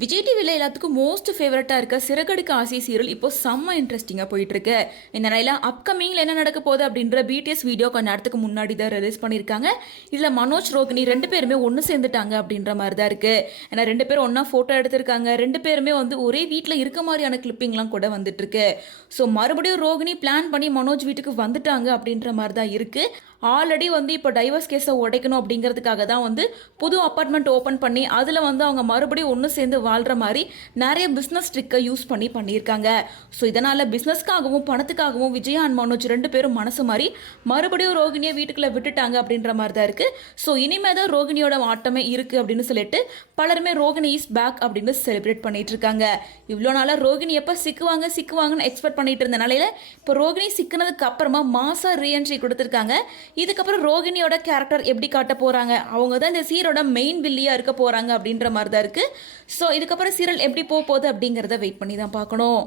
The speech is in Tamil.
விஜய் டிவியில் எல்லாத்துக்கும் மோஸ்ட் ஃபேவரட்டாக இருக்க சிறகடிக்க ஆசை சீரியல் இப்போ செம்ம இன்ட்ரெஸ்டிங்காக போயிட்டு இருக்கு. இந்த நிலையில அப்கமிங்கில் என்ன நடக்க போகுது அப்படின்ற பிடிஎஸ் வீடியோ கொஞ்ச நேரத்துக்கு முன்னாடி தான் ரிலீஸ் பண்ணியிருக்காங்க. இதில் மனோஜ் ரோகிணி ரெண்டு பேருமே ஒன்று சேர்ந்துட்டாங்க அப்படின்ற மாதிரி தான் இருக்கு. ஏன்னா ரெண்டு பேரும் ஒன்றா ஃபோட்டோ எடுத்திருக்காங்க. ரெண்டு பேருமே ஒரே வீட்டில் இருக்க மாதிரியான கிளிப்பிங்லாம் கூட வந்துட்டு இருக்கு. ஸோ மறுபடியும் ரோகிணி பிளான் பண்ணி மனோஜ் வீட்டுக்கு வந்துட்டாங்க அப்படின்ற மாதிரி தான் இருக்கு. ஆல்ரெடி இப்போ டைவர்ஸ் கேஸை உடைக்கணும் அப்படிங்கிறதுக்காக தான் புது அப்பார்ட்மெண்ட் ஓப்பன் பண்ணி அதில் அவங்க மறுபடியும் ஒன்று சேர்ந்து வாழ்கிற மாதிரி நிறைய பிஸ்னஸ் ட்ரிக்கை யூஸ் பண்ணி பண்ணியிருக்காங்க. ஸோ இதனால் பிஸ்னஸ்க்காகவும் பணத்துக்காகவும் விஜய் அண்ட் மனோஜ் ரெண்டு பேரும் மனசு மாதிரி மறுபடியும் ரோகிணியை வீட்டுக்குள்ளே விட்டுட்டாங்க அப்படின்ற மாதிரி தான் இருக்குது. ஸோ இனிமேல் தான் ரோகிணியோட ஆட்டமே இருக்குது அப்படின்னு சொல்லிட்டு பலருமே ரோகிணி இஸ் பேக் அப்படின்னு செலிப்ரேட் பண்ணிட்டு இருக்காங்க. இவ்வளோ நாளாக ரோகிணி எப்போ சிக்குவாங்கன்னு எக்ஸ்பெக்ட் பண்ணிட்டு இருந்த நிலையில் இப்போ ரோகிணி சிக்கினதுக்கு அப்புறமா மாசா ரீஎன்ட்ரி கொடுத்துருக்காங்க. இதுக்கப்புறம் ரோகிணியோட கேரக்டர் எப்படி காட்ட போகிறாங்க, அவங்க தான் இந்த சீரோட மெயின் வில்லியாக இருக்க போகிறாங்க அப்படின்ற மாதிரி தான் இருக்குது. ஸோ இதுக்கப்புறம் சீரியல் எப்படி போக போகுது அப்படிங்கிறத வெயிட் பண்ணி தான் பார்க்கணும்.